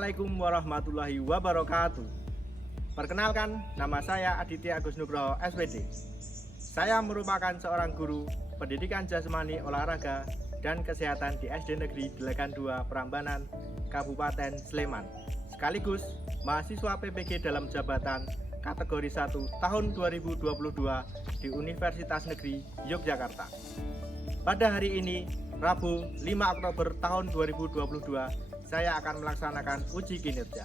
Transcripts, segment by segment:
Assalamualaikum warahmatullahi wabarakatuh. Perkenalkan, nama saya Aditya Agus Nugroho SPD. Saya merupakan seorang guru pendidikan jasmani, olahraga, dan kesehatan di SD Negeri Delegan 2 Prambanan, Kabupaten Sleman. Sekaligus mahasiswa PPG dalam jabatan kategori 1 tahun 2022 di Universitas Negeri Yogyakarta. Pada hari ini, Rabu 5 Oktober tahun 2022, saya akan melaksanakan uji kinerja.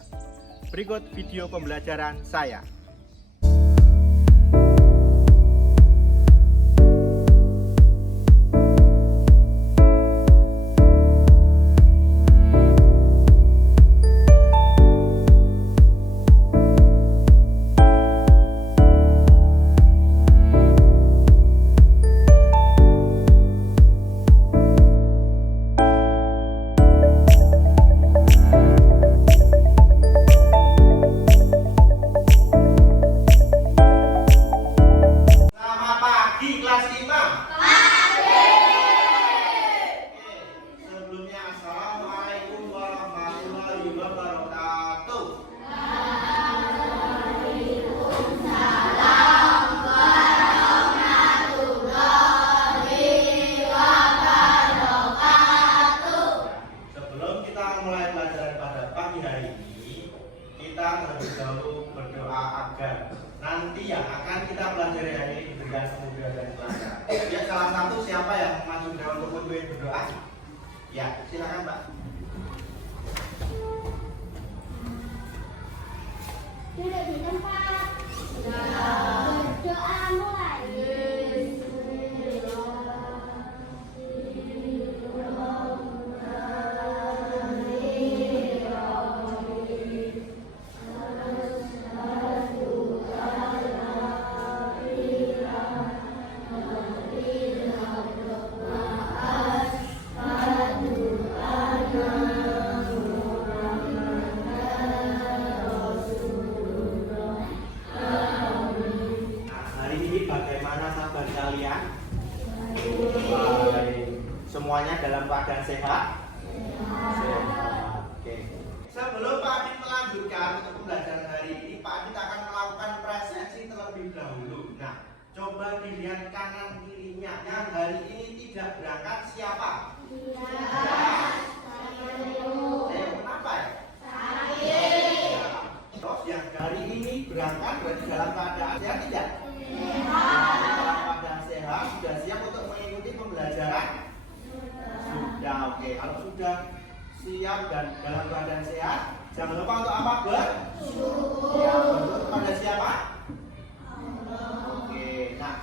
Berikut video pembelajaran saya. Kita terlebih dahulu berdoa agar nanti yang akan kita pelajari hari ini diberikan kemudahan dan kelancaran. Ya, salah satu siapa yang maju untuk memulai berdoa? Ya, silakan Mbak. Duduk di tempat. Berdoa mulai. Bagaimana kabar kalian? Baik. Semuanya dalam keadaan sehat? Sehat. Oke. Sebelum Pak Adit melanjutkan untuk pembelajaran hari ini, Pak Adit akan melakukan presensi terlebih dahulu. Nah, coba dilihat kanan kirinya. Yang hari ini tidak berangkat siapa? Kenapa ya? Terus yang hari ini berangkat berarti dalam keadaan sehat tidak? Dalam keadaan sehat, sudah siap untuk mengikuti pembelajaran? Sudah, oke. Kalau sudah siap dan dalam keadaan sehat, jangan lupa untuk apa, bersyukur. Ya, bersyukur kepada siapa? Oke. Nah,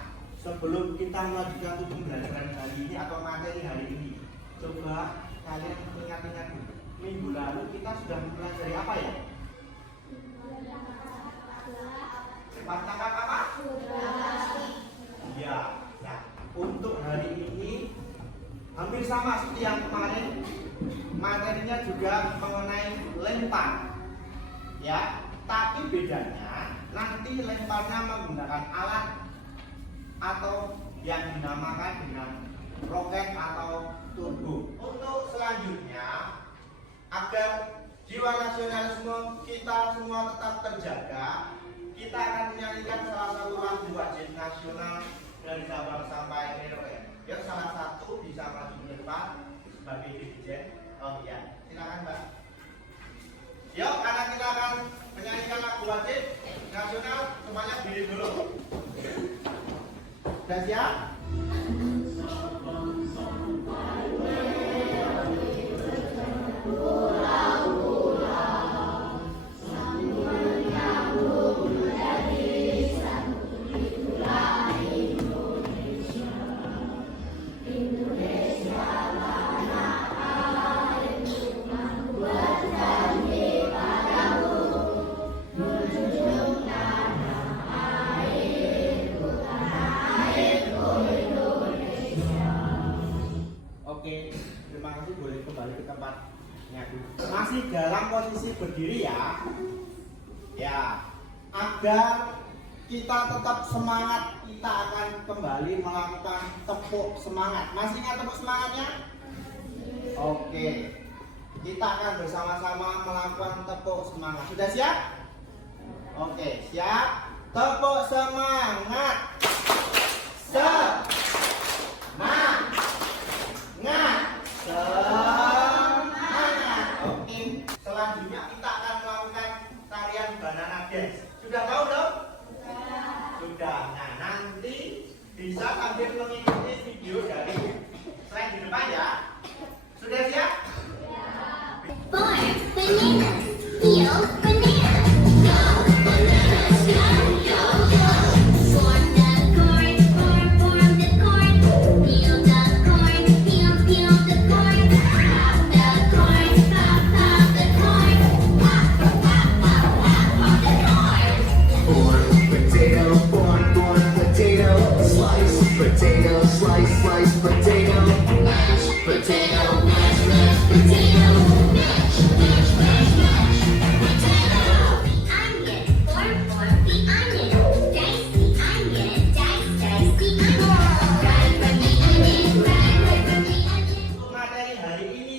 sebelum kita melanjutkan untuk pembelajaran hari ini atau materi hari ini, coba kalian ingat-ingat dulu. Minggu lalu kita sudah mempelajari apa ya? Tangkap apa? Ya. Nah, untuk hari ini hampir sama seperti yang kemarin, materinya juga mengenai lempar. Ya, tapi bedanya nanti lemparnya menggunakan alat atau yang dinamakan dengan roket atau turbo. Untuk selanjutnya, agar jiwa nasionalisme kita semua tetap terjaga, kita akan menyanyikan salah satu lagu wajib nasional dari Sabang sampai Merauke. Ya, salah satu bisa maju ke depan sebagai dirijen. Oh iya, silakan Mbak. Yuk, karena kita akan menyanyikan lagu wajib nasional, semuanya berdiri dulu. Sudah siap? Oke, terima kasih, boleh kembali ke tempatnya. Masih dalam posisi berdiri ya. Ya, agar kita tetap semangat, kita akan kembali melakukan tepuk semangat. Masih ingat tepuk semangatnya? Oke. kita akan bersama-sama melakukan tepuk semangat. Sudah siap? Oke, siap. Tepuk semangat. Semangat. Semangat. Oke. Selanjutnya kita akan melakukan tarian banana dance. Sudah tahu dong? Sudah. Nah, nanti bisa sambil mengikuti video dari slide di depan ya. Sudah siap? 4 bananas. Feel banana. Go bananas. Go, go, go. Form the chord. Form the chord. Feel the chord. Feel the chord. Pop the chord. Pop the chord. Pop the chord. Born potato, born potato. Slice potato, slice potato. Mash potato, mash potato. Mash potato. Onion. Form the onion. Dice the onion. Dice the onion. Right from the onion. Right from the onion. Untuk materi hari ini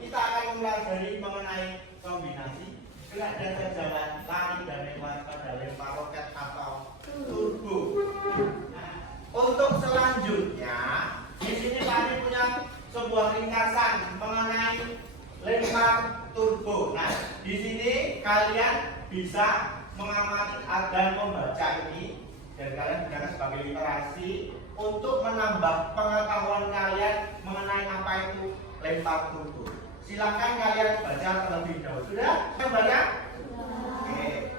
kita akan mempelajari mengenai kombinasi gerakan jalan, lari dan lempar pada lempar roket atau turbo. Nah, untuk selanjutnya di sini kami punya sebuah ringkasan mengenai lempar turbo. Nah, di sini kalian bisa mengamati dan membaca ini dan kalian gunakan sebagai literasi untuk menambah pengetahuan kalian mengenai apa itu lempar turbo. Silakan kalian baca terlebih dahulu. Sudah? Sudah baca? Oke.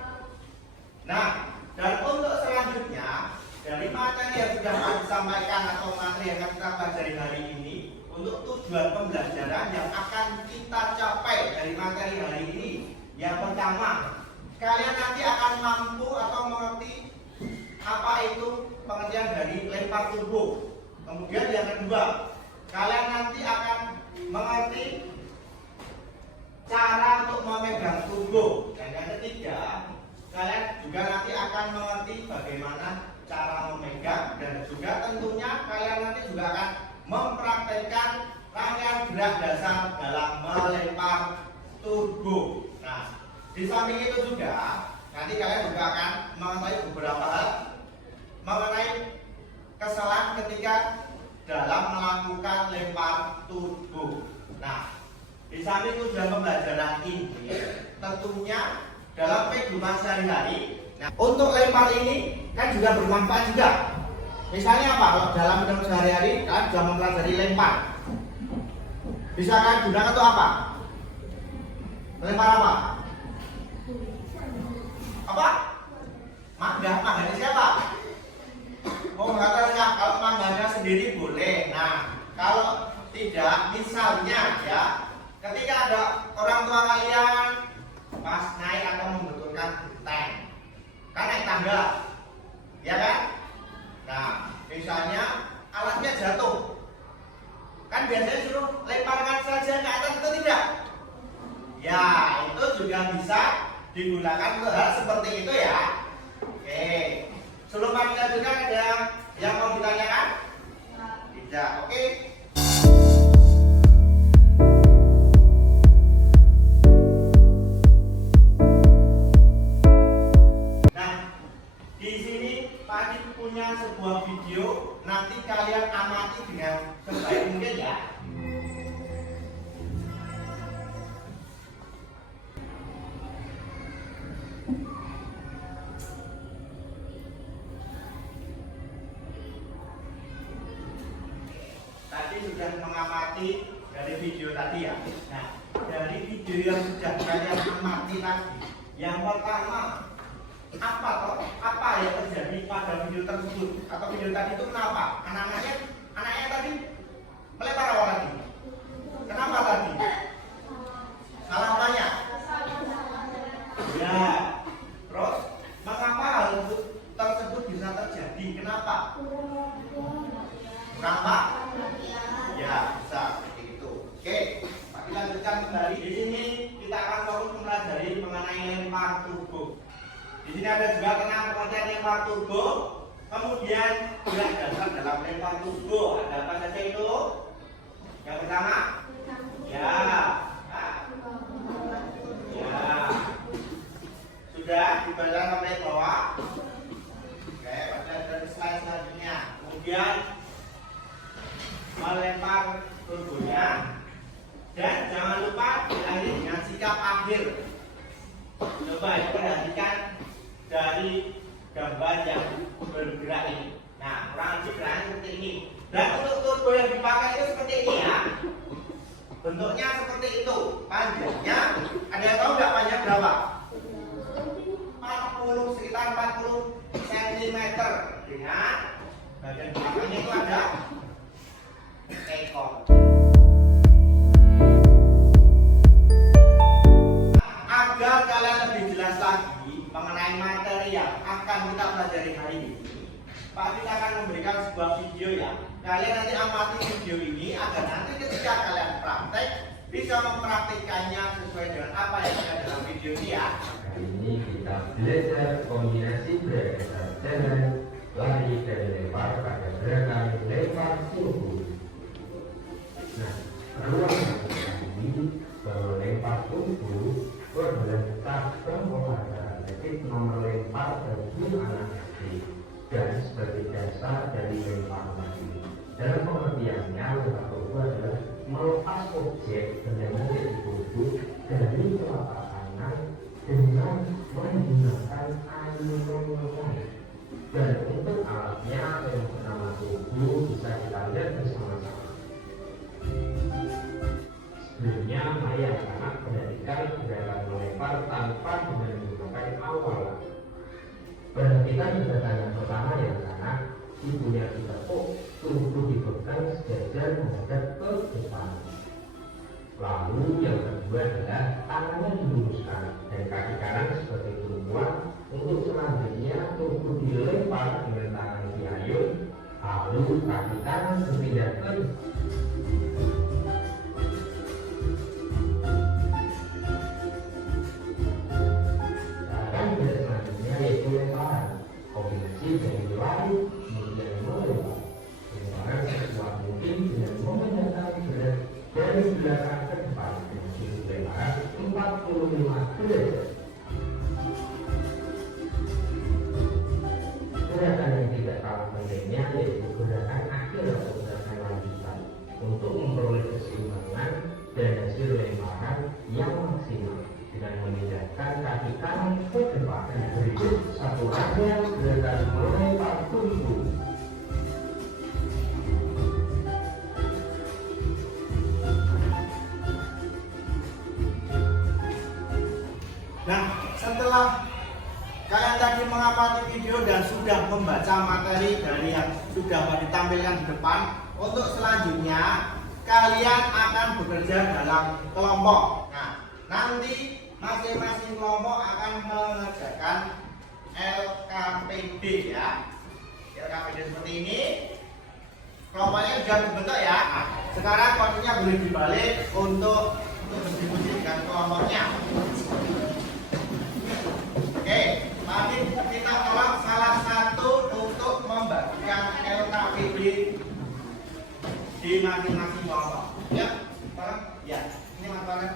Nah, dan untuk selanjutnya dari materi yang sudah kami sampaikan atau materi yang akan kita pelajari hari ini, untuk tujuan pembelajaran yang akan kita capai dari materi hari ini, yang pertama, kalian nanti akan mampu atau mengerti apa itu pengertian dari lempar turbo. Kemudian yang kedua, kalian nanti akan mengerti cara untuk memegang turbo. Dan yang ketiga, kalian juga nanti akan mengerti bagaimana cara memegang, dan juga tentunya kalian nanti juga akan mempraktekkan rangkaian gerak dasar dalam melempar turbo. Nah, di samping itu juga nanti kalian juga akan mengetahui beberapa hal mengenai kesalahan ketika dalam melakukan lempar turbo. Nah, di samping tujuan pembelajaran ini tentunya dalam kehidupan sehari-hari. Nah, untuk lempar ini kan juga bermanfaat juga. Misalnya apa? Kalau dalam hidup sehari-hari kalian juga mempelajari lempar. Bisa kalian gunakan untuk apa? Lempar apa? Apa? Mangga. Mangga siapa? Oh, katanya kalau mangganya sendiri boleh. Nah, kalau tidak, misalnya ya, ketika ada orang tua kalian pas naik atau membutuhkan tank, kan naik tangga, ya kan? Nah, misalnya alatnya jatuh, kan biasanya suruh lemparkan saja ke atas, itu tidak? Ya, itu juga bisa digunakan untuk hal seperti itu ya. Oke, sebelum kami lanjutkan, ada yang mau ditanyakan? Tidak, oke. Punya sebuah video, nanti kalian amati dengan sebaik mungkin ya. Tadi sudah mengamati dari video tadi ya. Nah, dari video yang sudah kalian amati tadi, yang pertama, apa yang terjadi pada video tersebut atau video tadi itu kenapa anaknya tadi melempar apa tadi? Kenapa tadi? Salah apanya? Ya, terus mengapa hal tersebut bisa terjadi? Kenapa? Kenapa? Ya, bisa seperti itu. Oke, kita lanjutkan kembali. Di sini kita akan fokus mempelajari mengenai lempar turbo. Di sini ada juga tentang pengertian lempar turbo, kemudian gerak dasar dalam lempar turbo. Ada apa saja itu? Yang pertama, ya, kemudian melempar turbonya, dan jangan lupa diakhiri dengan sikap akhir. Coba perhatikan dari gambar yang bergerak ini. Nah, kurang lebih seperti ini. Dan untuk turbo yang dipakai itu seperti ini ya. Bentuknya seperti itu. Panjangnya, ada yang tahu nggak panjang berapa? 40, sekitar 40 cm. Dengan bagian belakangnya itu ada ekor. Agar kalian lebih jelas lagi mengenai materi yang akan kita pelajari hari ini, Pak Adit akan memberikan sebuah video ya. Kalian nanti amati video ini agar nanti ketika kalian praktek bisa mempraktikkannya sesuai dengan apa yang ada dalam video ini ya. Kali ini kita belajar kombinasi gerakan jalan, lari, dan lempar pada gerakan lempar turbo. Nah, ruang ini bahwa lempar turbo adalah cabang olahraga atletik nomor lempar bagi anak SD dan sebagai dasar dari lempar mati. Dalam pengertiannya, lempar turbo adalah melepas objek benda mati di turbo dari telapak kanan dengan menggunakan ayunan. Dan untuk alatnya yang bernama turbo bisa kita lihat bersama-sama. Sebelumnya, mari anak-anak perhatikan gerakan melempar tanpa dengan menggunakan awalan. Perhatikan gerakan yang pertama ya anak, ibunya ditekuk, tubuh dipegang sejajar menghadap ke depan. Lalu yang kedua adalah tangannya diluruskan dan kaki kanan sebagai tumpuan. Untuk selanjutnya tubuh dilempar dengan tangan diayun, lalu kaki kanan berpindah ke dari lari, kemudian melempar. Lemparan sekuat mungkin dengan memindahkan berat dari belakang ke depan dengan sudut lemparan 45 derajat. Gerakan yang tidak kalah pentingnya yaitu gerakan akhir atau gerakan lanjutan untuk memperoleh keseimbangan dan hasil lemparan yang maksimal dengan memindahkan kaki kanan ke depan. Berikut satu rangkaian gerakan melempar turbo. Nah, setelah kalian tadi mengamati video dan sudah membaca materi dari yang sudah ditampilkan di depan, untuk selanjutnya kalian akan bekerja dalam kelompok. Nah, nanti masing-masing kelompok akan mengerjakan LKPD ya. LKPD seperti ini. Kelompoknya sudah dibentuk ya. Nah, sekarang posisinya boleh dibalik untuk mendistribusikan kelompoknya. Oke, mari kita tolong salah satu untuk membagikan LKPD di masing-masing kelompok. Ya, tolong. Ya, ini Mas Farhan.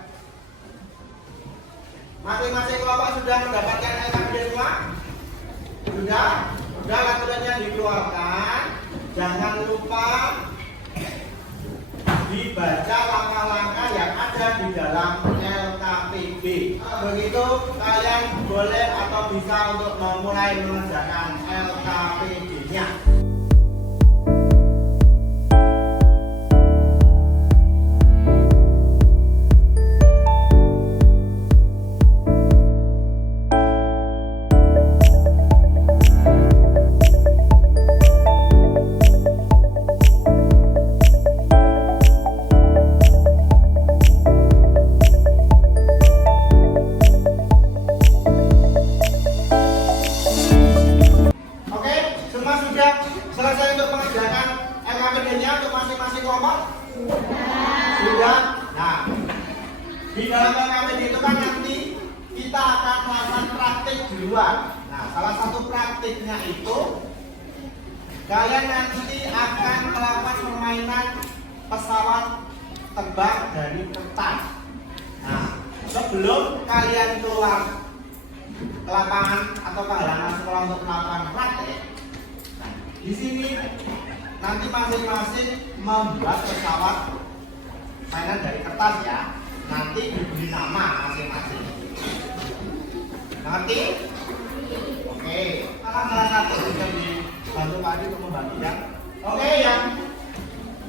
Masing-masing kelompok sudah mendapatkan LKPD semua? Sudah aturannya dikeluarkan. Jangan lupa dibaca langkah-langkah yang ada di dalam LKPD. Begitu kalian boleh atau bisa untuk memulai mengerjakan LKPD-nya. Selesai untuk mengerjakan LKPD-nya untuk masing-masing kelompok? Sudah. Nah, di dalam LKPD itu kan nanti kita akan melakukan praktik di luar. Nah, salah satu praktiknya itu kalian nanti akan melakukan permainan pesawat terbang dari kertas. Nah, sebelum kalian keluar ke lapangan atau ke halaman sekolah untuk melakukan praktik, Di sini nanti masing-masing membuat pesawat mainan dari kertas ya. Nanti diberi nama masing-masing. Ngerti? Oke. Salah satu bisa dibantu Pak Adi untuk membagikan. Oke, yang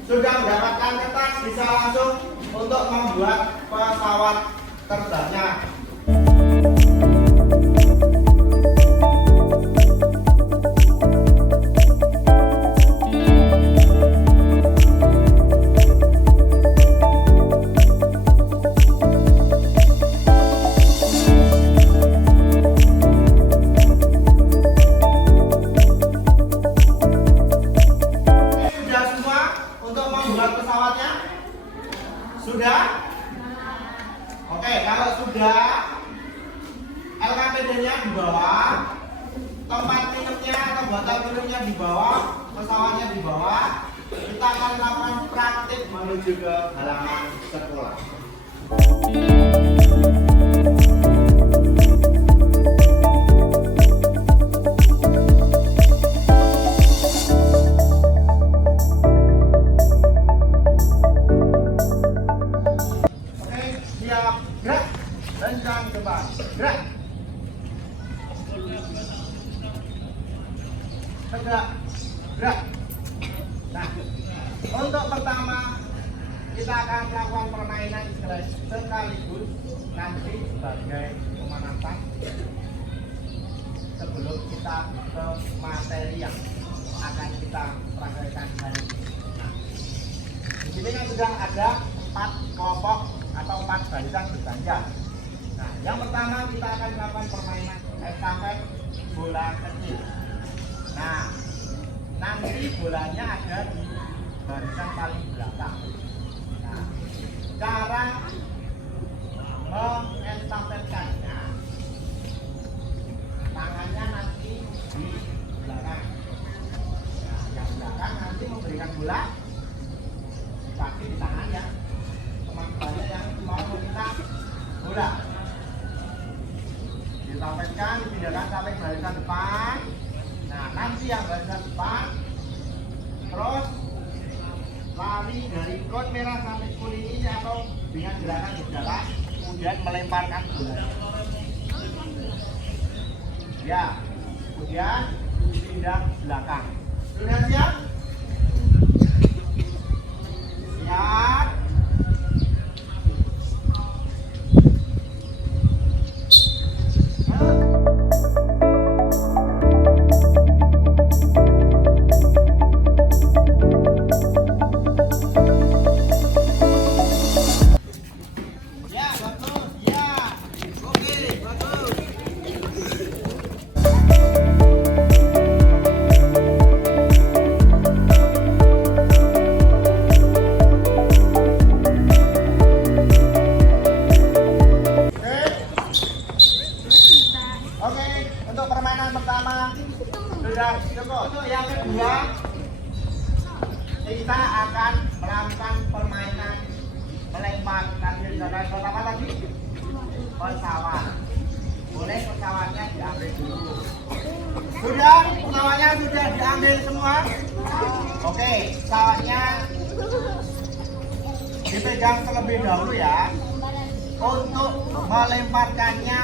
sudah mendapatkan kertas bisa langsung untuk membuat pesawat terbangnya. Sudah? Oke, kalau sudah, LKPD-nya di bawah, tempat minumnya atau botol minumnya di bawah, pesawatnya di bawah, kita akan lakukan praktik menuju ke halaman sekolah. Gerak, rencang depan, gerak, tegak, gerak. Nah, untuk pertama kita akan melakukan permainan sekaligus nanti sebagai pemanasan sebelum kita ke materi yang akan kita praktekkan hari ini. Nah, di sini kan sudah ada 4 kelompok atau 4 barisan berganja. Nah, yang pertama kita akan melakukan permainan estafet bola kecil. Nah, nanti bolanya ada di barisan paling belakang. Nah, cara mengestafetkannya, tangannya nanti di belakang. Nah, yang belakang nanti memberikan bola, kaki di tangan ya. Teman-temannya yang mau meminta bola disampaikan, dipindahkan sampai barisan depan. Nah, nanti yang barisan depan terus lari dari kon merah sampai kuning ini atau dengan gerakan berjalan, kemudian melemparkan bola ya, kemudian pindah belakang. Sudah siap? Siap. Untuk permainan pertama sudah cukup. Untuk yang kedua, kita akan melakukan permainan melempar. Pertama tadi pesawat. Boleh pesawatnya diambil dulu. Sudah, pesawatnya sudah diambil semua. Oke, pesawatnya dipegang terlebih dahulu ya. Untuk melemparkannya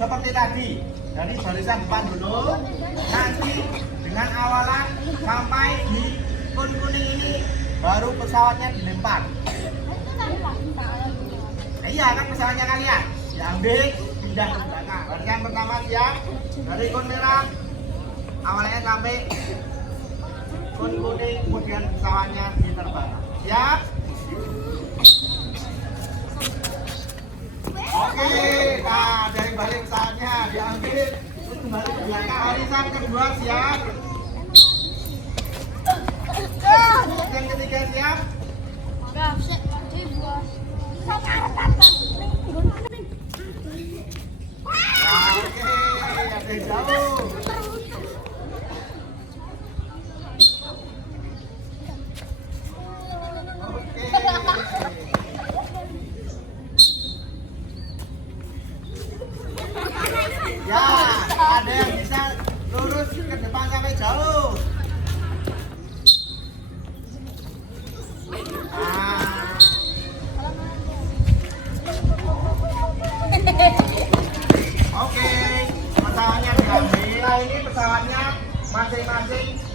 seperti tadi. Dari barisan depan dulu, nanti dengan awalan sampai di kun kuning ini baru pesawatnya dilempar. Iya kan pesawatnya kalian diambil, pindah ke belakang. Barisan pertama siap, dari kun merah awalnya sampai kun kuning, kemudian pesawatnya diterbangkan. Siap? Oke, nah dari balik pesawatnya diambil terus kembali ke belakang. Barisan kedua siap. Yang ketiga siap. Oke, ada yang jauh. Ya, ada yang bisa lurus ke depan sampai jauh.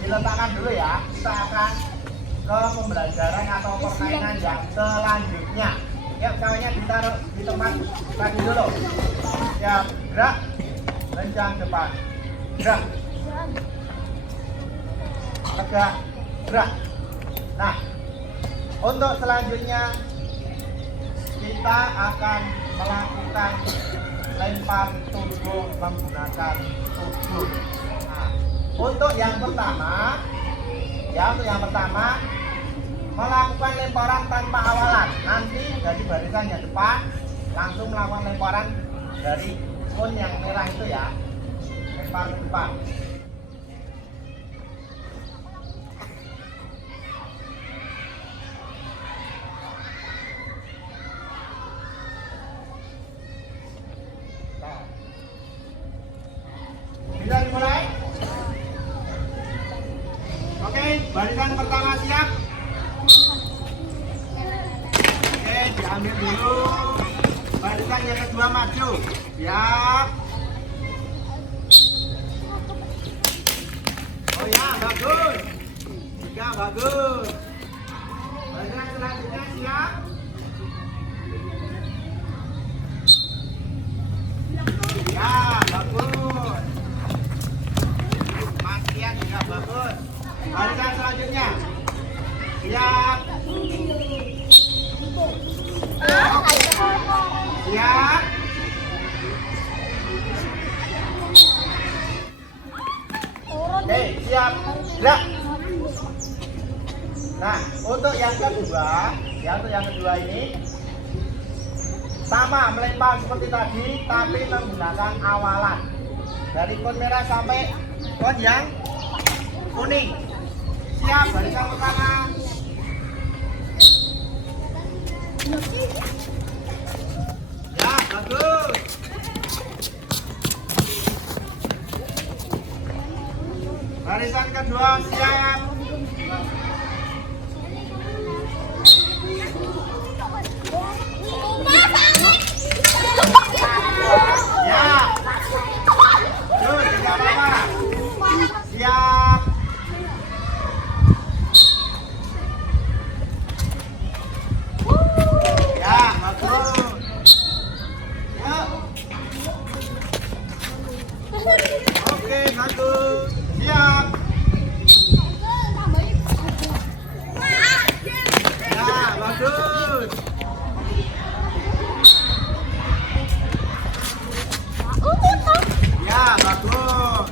diletakkan dulu ya. Kita akan ke pembelajaran atau permainan yang selanjutnya. Ya, kawinnya ditaruh di tempat tadi dulu. Ya, gerak, lencang depan, gerak, tegak, gerak. Nah, untuk selanjutnya kita akan melakukan lempar tubuh menggunakan tubuh. Nah, untuk yang pertama melakukan lemparan tanpa awalan. Nanti dari barisan yang depan langsung melakukan lemparan dari kon yang merah itu ya, lempar ke depan. Nah, bisa dimulai? Oke, barisan pertama siap. Oke, diambil dulu. Barisan yang kedua maju. Siap. Oh ya, bagus. Tiga, bagus. Barisan selanjutnya siap. Ya, bagus. Makian juga bagus. Barisan selanjutnya siap. Siap. Oke, siap. Gerak. Nah, untuk yang kedua ini sama melempar seperti tadi, tapi menggunakan awalan. Dari kon merah sampai kon yang kuning. Siap, barisan pertama. Ya, bagus. Barisan kedua siap. Ya. Terus, tidak apa-apa. Siap. Ya, bagus. Oke, bagus. Siap. Ya, bagus. Ya, bagus.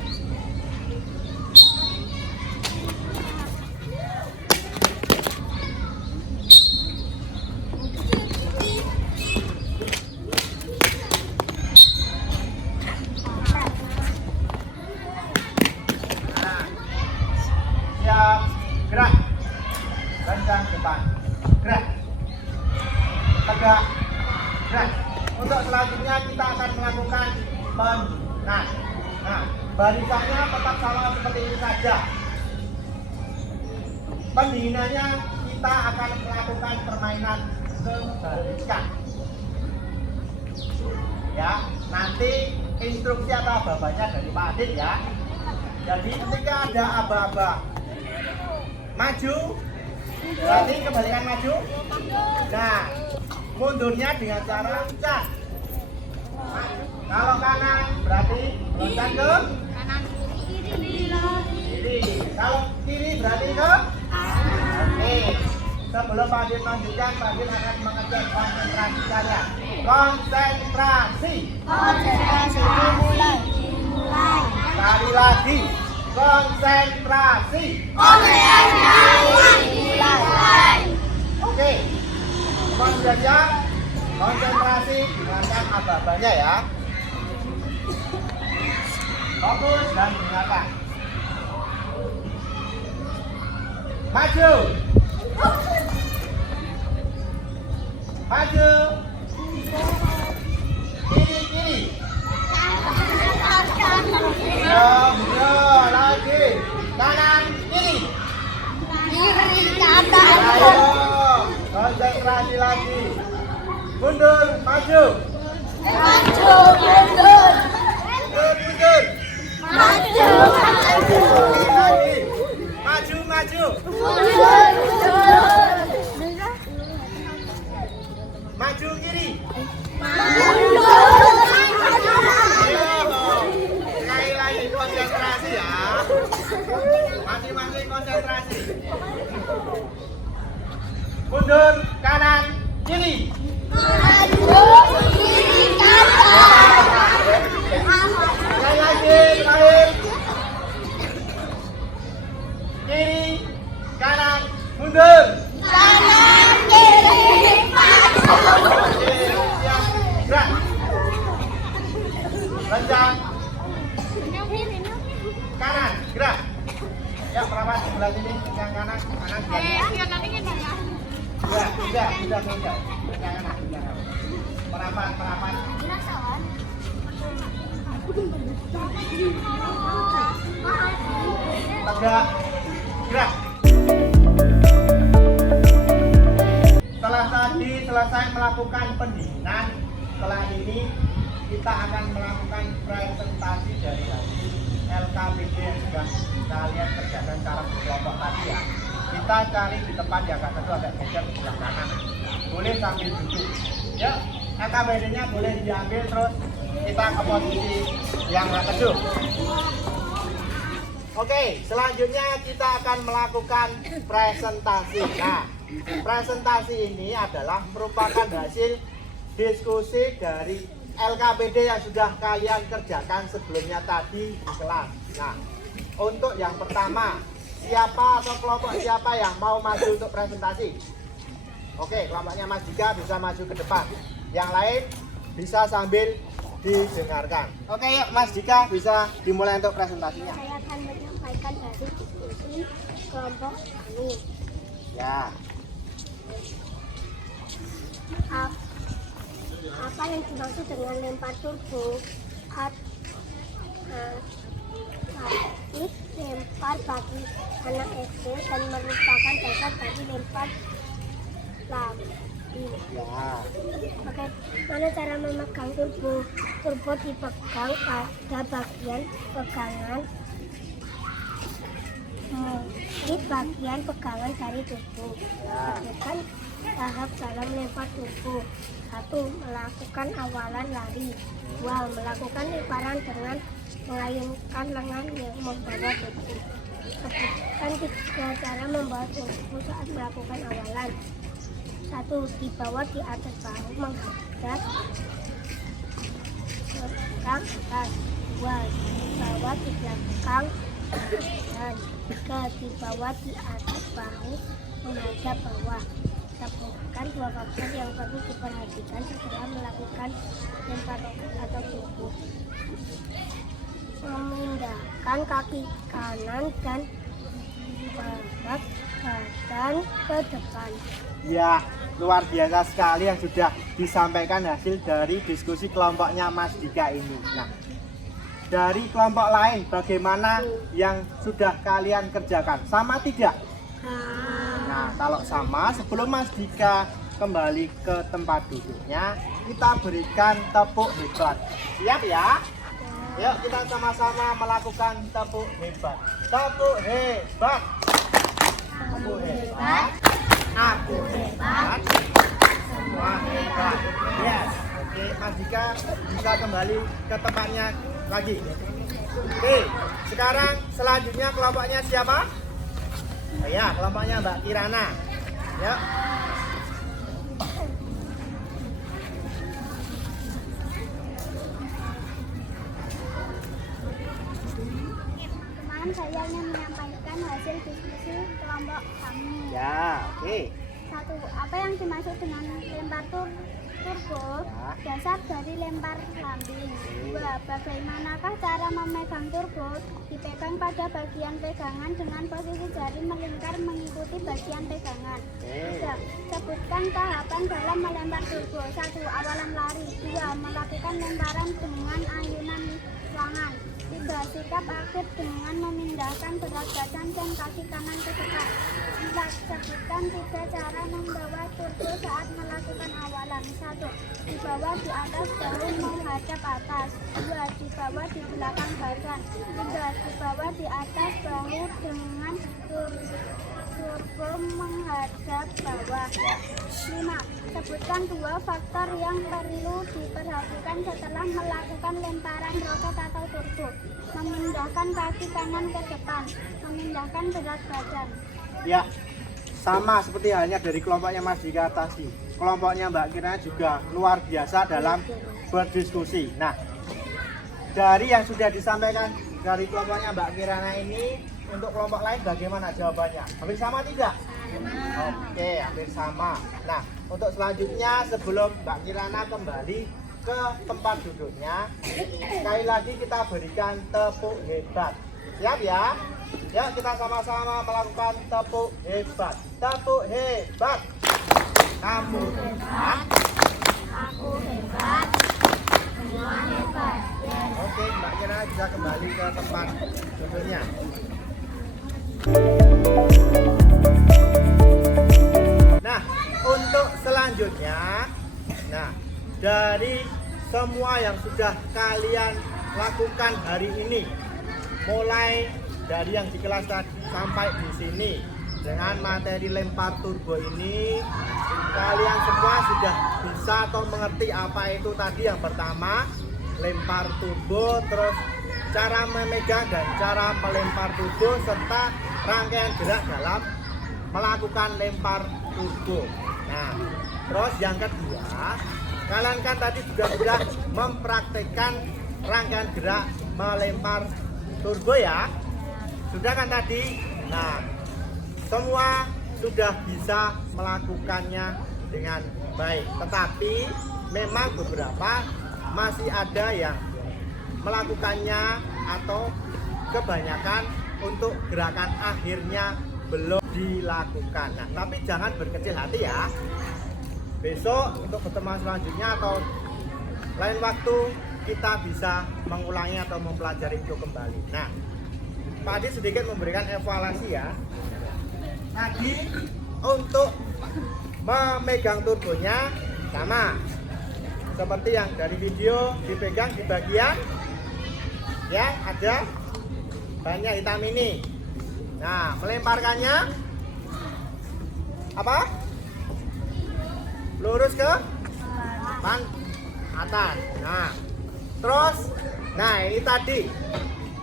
Siap, gerak, lencang depan, gerak, tegak, gerak. Untuk selanjutnya kita akan melakukan nah, barisannya tetap sama seperti ini saja. Pendinginannya kita akan melakukan permainan kebalikan. Ya, nanti instruksi atau aba-abanya dari Pak Adit ya. Jadi ketika ada aba-aba maju, berarti kebalikan maju. Nah, mundurnya dengan cara loncat. Kalau kanan berarti loncat ke kiri. Kalau kiri berarti ke oke. Sebelum Pak Adit lanjutkan, Pak Adit akan mengecek konsentrasi kalian. Konsentrasi. Konsentrasi dimulai. Sekali lagi. Konsentrasi. Konsentrasi dimulai. Oke. Mohon belajar konsentrasi dengarkan aba-abanya ya. Fokus dan dengarkan. Maju. Maju. Kiri kiri. Lagi. Kanan kiri. Ayo. Konsentrasi lagi. Mundur, maju. Mundur. Lagi. maju. Maju kiri. Lagi konsentrasi ya. Masing-masing konsentrasi. Mundur kanan kiri. Sekali lagi terakhir. Kiri kanan mundur. Oke, siap. Gerak. Rencang. Kanan, gerak. Ya, perawat sebelah sini, yang kanan, kanan, gerak. Sudah selesai. Yang kanan. Perawat. Tegak, gerak. Setelah tadi selesai melakukan pendinginan, setelah ini kita akan melakukan presentasi dari hasil LKPD yang sudah kalian kerjakan cara berkelompok tadi ya. Kita cari di tempat yang agak teduh, agak geser di sebelah kanan. Boleh sambil duduk. Ya, LKPD-nya boleh diambil terus kita ke posisi yang agak teduh. Oke, selanjutnya kita akan melakukan presentasi. Nah, presentasi ini adalah merupakan hasil diskusi dari LKPD yang sudah kalian kerjakan sebelumnya tadi di kelas. Nah, untuk yang pertama, siapa atau kelompok siapa yang mau maju untuk presentasi? Oke, kelompoknya Mas Dika bisa maju ke depan. Yang lain bisa sambil didengarkan. Oke, yuk Mas Dika bisa dimulai untuk presentasinya. Saya akan menyampaikan hasil diskusi kelompok kami. Ya. Apa yang dimaksud dengan lempar turbo? Lempar bagi anak SD dan merupakan dasar bagi lempar lagi. Ya. Oke, mana cara memegang turbo? Turbo dipegang pada bagian pegangan. Ini bagian pegangan dari turbo. Lakukan tahap dalam lempar turbo. 1. Melakukan awalan lari. 2. Melakukan lemparan dengan mengayunkan lengan yang membawa turbo. Sebutkan 3 cara membawa turbo saat melakukan awalan. 1. Dibawa di atas bahu menghadap belakang atas. 2. Dibawa di belakang dan 3. Dibawa di atas bahu menghadap bawah. Sebutkan 2 faktor yang perlu diperhatikan setelah melakukan lempar roket atau turbo. Memindahkan kaki kanan dan barat badan ke depan. Ya, luar biasa sekali yang sudah disampaikan hasil dari diskusi kelompoknya Mas Dika ini. Nah, dari kelompok lain bagaimana yang sudah kalian kerjakan? Sama tidak? Nah, kalau sama, sebelum Mas Dika kembali ke tempat duduknya, kita berikan tepuk hebat. Siap ya? Yuk kita sama-sama melakukan tepuk hebat. Tepuk hebat. Tepuk hebat. Aku hebat. Semua hebat. Yes. Oke, Mas Dika bisa kembali ke tempatnya lagi. Oke, sekarang selanjutnya kelompoknya siapa? Oh ya, kelompoknya Mbak Kirana. Ya. Teman saya ingin menyampaikan hasil diskusi kelompok kami. Ya, oke. 1. Apa yang dimaksud dengan lempar turbo? Ya. Dasar dari lempar lambing. 2. Bagaimanakah cara memegang turbo? Dipegang pada bagian pegangan dengan posisi jari melingkar mengikuti bagian pegangan. 3. Sebutkan tahapan dalam melempar turbo. 1. Awalan lari. 2. Melakukan lemparan dengan ayunan tangan. 3. Sikap akhir dengan memindahkan berat badan dan kaki kanan ke depan. 4. Sebutkan 3 cara membawa turbo saat melakukan awalan. 1. Dibawa di atas bahu menghadap atas. 2. Dibawa di belakang badan. 3. Dibawa di atas bahu dengan tab bawah. 5. Sebutkan 2 faktor yang perlu diperhatikan setelah melakukan lemparan roket atau turbo. Memindahkan kaki kanan ke depan, memindahkan berat badan. Ya, sama seperti halnya dari kelompoknya Mas Dika tadi. Kelompoknya Mbak Kirana juga luar biasa dalam berdiskusi. Nah, dari yang sudah disampaikan dari kelompoknya Mbak Kirana ini, untuk kelompok lain bagaimana jawabannya? Hampir sama tidak? Oke, hampir sama. Nah, untuk selanjutnya sebelum Mbak Kirana kembali ke tempat duduknya, sekali lagi kita berikan tepuk hebat. Siap ya? Ya, kita sama-sama melakukan tepuk hebat. Tepuk hebat. Kamu hebat. Aku hebat. Semua hebat. Oke, Mbak Kirana bisa kembali ke tempat duduknya. Nah, untuk selanjutnya, nah, dari semua yang sudah kalian lakukan hari ini, mulai dari yang di kelas tadi sampai di sini, dengan materi lempar turbo ini, kalian semua sudah bisa atau mengerti apa itu tadi. Yang pertama, lempar turbo, terus cara memegang dan cara melempar turbo, serta rangkaian gerak dalam melakukan lempar turbo. Nah, terus yang kedua, kalian kan tadi juga sudah mempraktekkan rangkaian gerak melempar turbo ya, sudah kan tadi. Nah, semua sudah bisa melakukannya dengan baik, tetapi memang beberapa masih ada yang melakukannya atau kebanyakan untuk gerakan akhirnya belum dilakukan. Nah, tapi jangan berkecil hati ya. Besok untuk pertemuan selanjutnya atau lain waktu kita bisa mengulangi atau mempelajari itu kembali. Nah, Pak Adi sedikit memberikan evaluasi ya. Tadi untuk memegang turbonya sama seperti yang dari video, dipegang di bagian ya ada banyak hitam ini. Nah, melemparkannya apa? Lurus ke depan atas. Nah, terus, nah ini tadi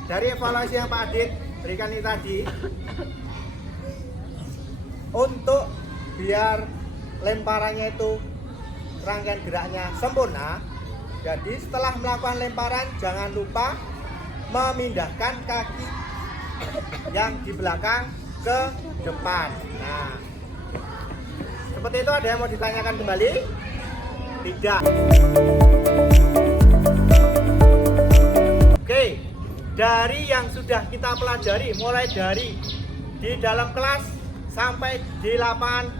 dari evaluasi yang Pak Adit berikan ini tadi, untuk biar lemparannya itu rangkaian geraknya sempurna. Jadi setelah melakukan lemparan jangan lupa memindahkan kaki yang di belakang ke depan. Nah, seperti itu. Ada yang mau ditanyakan kembali? Tidak. Oke, dari yang sudah kita pelajari, mulai dari di dalam kelas sampai di lapangan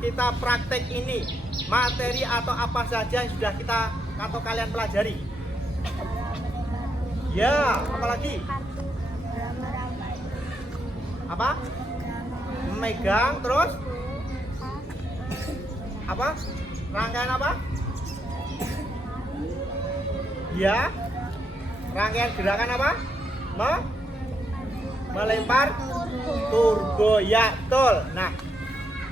kita praktek ini, materi atau apa saja yang sudah kita atau kalian pelajari? Ya, apalagi? Apa? Memegang, terus apa? Rangkaian apa? Ya, rangkaian gerakan apa? Melempar turbo, ya betul. Nah,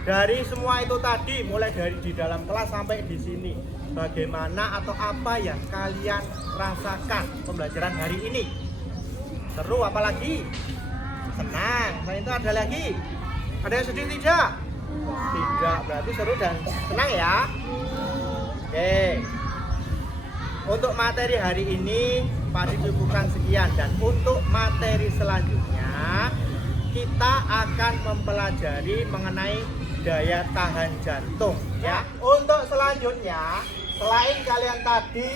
dari semua itu tadi, mulai dari di dalam kelas sampai di sini, bagaimana atau apa yang kalian rasakan pembelajaran hari ini? Seru apalagi? Senang. Nah, itu ada lagi? Ada yang sedih tidak? Tidak, berarti seru dan senang ya. Oke. Untuk materi hari ini Pak cukupkan sekian, dan untuk materi selanjutnya kita akan mempelajari mengenai daya tahan jantung ya. Untuk selanjutnya, selain kalian tadi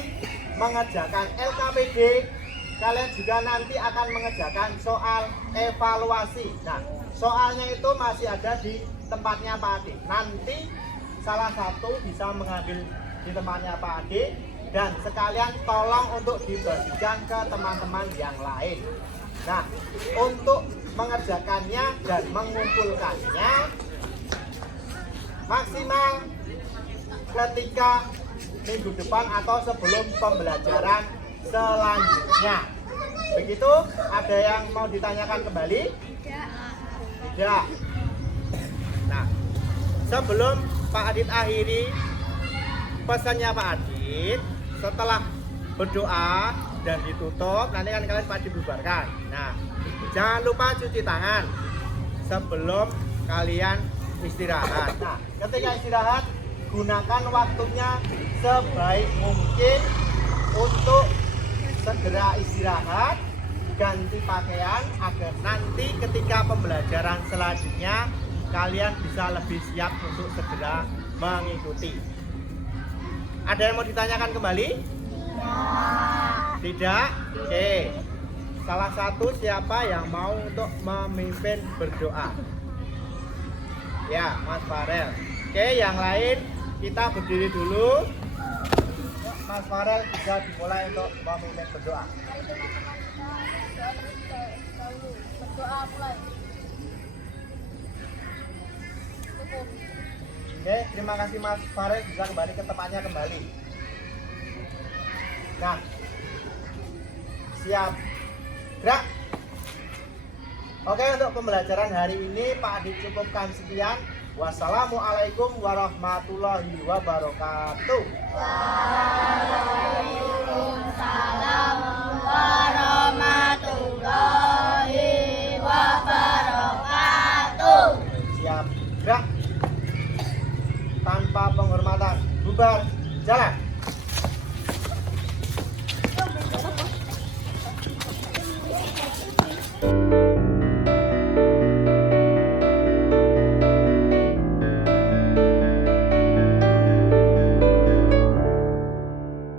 mengerjakan LKPD, kalian juga nanti akan mengerjakan soal evaluasi. Nah, soalnya itu masih ada di tempatnya Pak Ade. Nanti salah satu bisa mengambil di tempatnya Pak Ade, dan sekalian tolong untuk dibagikan ke teman-teman yang lain. Nah, untuk mengerjakannya dan mengumpulkannya maksimal ketika minggu depan atau sebelum pembelajaran selanjutnya. Begitu? Ada yang mau ditanyakan kembali? Tidak. Nah, Sebelum Pak Adit akhiri pesannya Pak Adit, setelah berdoa dan ditutup, nanti kan kalian Pak Adit bubarkan. Nah, jangan lupa cuci tangan sebelum kalian istirahat. Nah, ketika istirahat, gunakan waktunya sebaik mungkin untuk segera istirahat, ganti pakaian agar nanti ketika pembelajaran selanjutnya kalian bisa lebih siap untuk segera mengikuti. Ada yang mau ditanyakan kembali? Tidak? Oke. Salah satu siapa yang mau untuk memimpin berdoa? Ya, Mas Farel. Oke, yang lain kita berdiri dulu. Mas Farel bisa dimulai untuk memimpin berdoa. Mari teman-teman kita berdoa terlebih dahulu. Berdoa mulai. Cukup. Oke, terima kasih Mas Farel, bisa kembali ke tempatnya kembali. Nah, siap. Gerak. Oke, untuk pembelajaran hari ini Pak Adit cukupkan sekian. Wassalamualaikum warahmatullahi wabarakatuh. Waalaikumsalam warahmatullahi wabarakatuh. Siap. Gerak. Tanpa penghormatan, bubar, jalan.